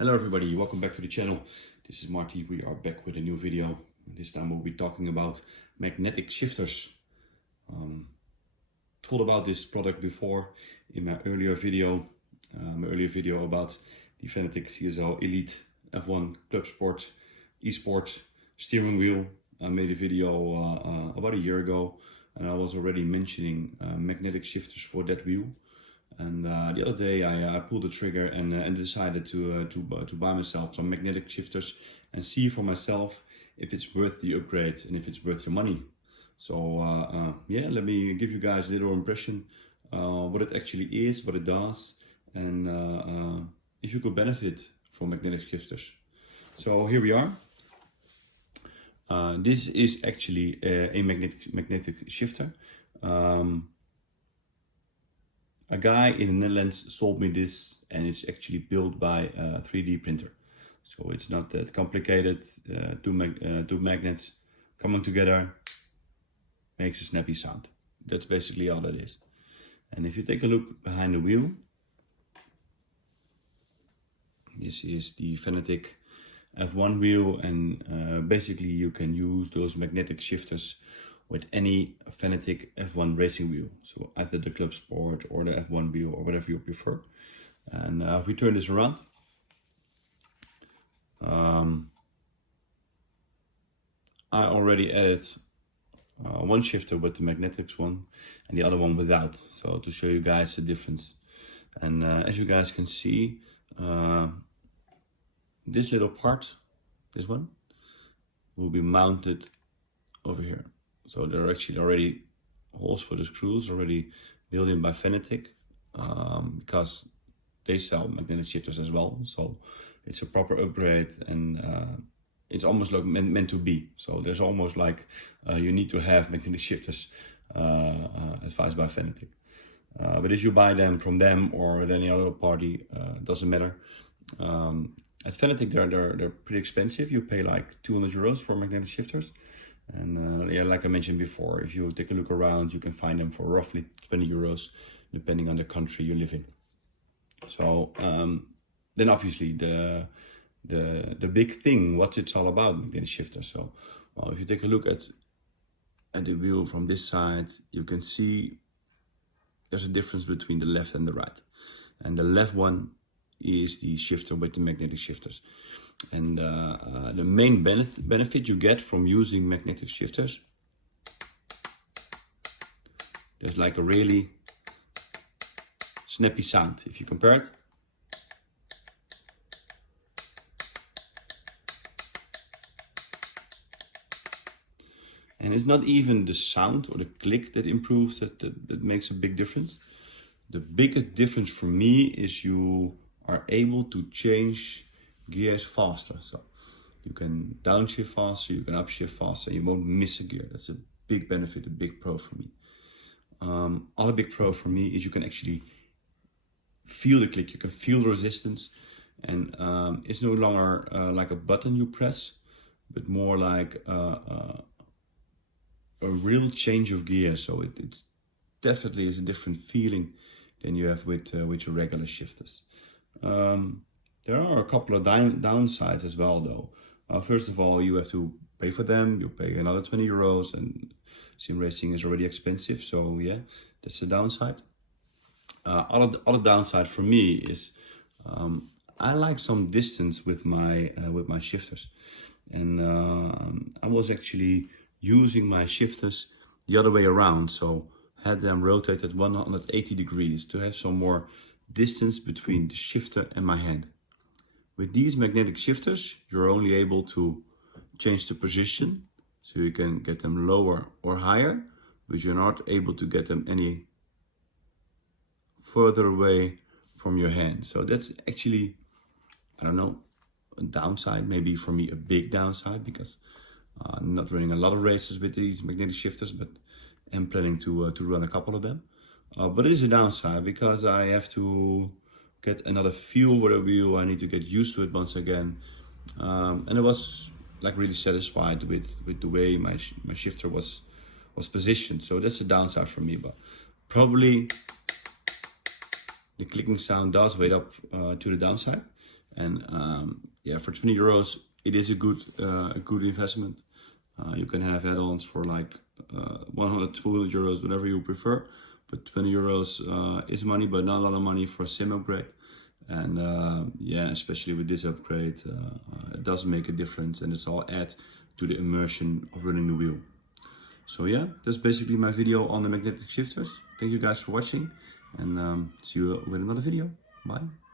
Hello everybody, welcome back to the channel. This is Marty. We are back with a new video. This time we'll be talking about magnetic shifters. Told about this product before in my earlier video. About the Fanatec CSL Elite F1 Club Sport Esports steering wheel. I made a video about a year ago, and I was already mentioning magnetic shifters for that wheel. And the other day I pulled the trigger and decided to buy myself some magnetic shifters and see for myself if it's worth the upgrade and if it's worth your money. So yeah, let me give you guys a little impression what it actually is, what it does, and if you could benefit from magnetic shifters. So here we are. This is actually a magnetic shifter. A guy in the Netherlands sold me this, and it's actually built by a 3D printer. So it's not that complicated. Two magnets coming together makes a snappy sound. That's basically all it is. And if you take a look behind the wheel, this is the Fanatec F1 wheel, and basically you can use those magnetic shifters with any Fanatec F1 racing wheel. So either the Club Sport or the F1 wheel or whatever you prefer. And if we turn this around, I already added one shifter with the magnetics one and the other one without. So to show you guys the difference. And as you guys can see, this little part, this one, will be mounted over here. So there are actually already holes for the screws already built in by Fanatec, because they sell magnetic shifters as well. So it's a proper upgrade, and it's almost like meant to be. So there's almost like you need to have magnetic shifters advised by Fanatec. But if you buy them from them or at any other party, doesn't matter. At Fanatec they're pretty expensive. You pay like 200 euros for magnetic shifters. And yeah, like I mentioned before, if you take a look around, you can find them for roughly 20 euros, depending on the country you live in. So then obviously the big thing, what it's all about, magnetic shifters. So well, if you take a look at the wheel from this side, you can see there's a difference between the left and the right. And the left one is the shifter with the magnetic shifters. And the main benefit you get from using magnetic shifters, there's like a really snappy sound if you compare it. And it's not even the sound or the click that improves that makes a big difference. The biggest difference for me is you are able to change gears faster. So you can downshift faster, you can upshift faster, you won't miss a gear. That's a big benefit, a big pro for me. Other big pro for me is you can actually feel the click, you can feel the resistance, and it's no longer like a button you press, but more like a real change of gear. So it definitely is a different feeling than you have with your regular shifters. There are a couple of downsides as well though. First of all, you have to pay for them. You pay another 20 euros, and sim racing is already expensive. So yeah, that's a downside. Other downside for me is I like some distance with my shifters. And I was actually using my shifters the other way around. So had them rotated 180 degrees to have some more distance between the shifter and my hand. With these magnetic shifters, you're only able to change the position, so you can get them lower or higher, but you're not able to get them any further away from your hand. So that's actually, I don't know, a downside, maybe for me a big downside, because I'm not running a lot of races with these magnetic shifters, but I'm planning to run a couple of them. But it is a downside because I have to get another feel for the wheel. I need to get used to it once again. And I was like really satisfied with the way my shifter was positioned. So that's a downside for me, but probably the clicking sound does weigh up to the downside. And yeah, for 20 euros, it is a good investment. You can have add-ons for like 100, 200 euros, whatever you prefer. But 20 euros is money, but not a lot of money for a sim upgrade. And yeah, especially with this upgrade, it does make a difference, and it's all add to the immersion of running the wheel. So yeah, that's basically my video on the magnetic shifters. Thank you guys for watching, and see you with another video. Bye.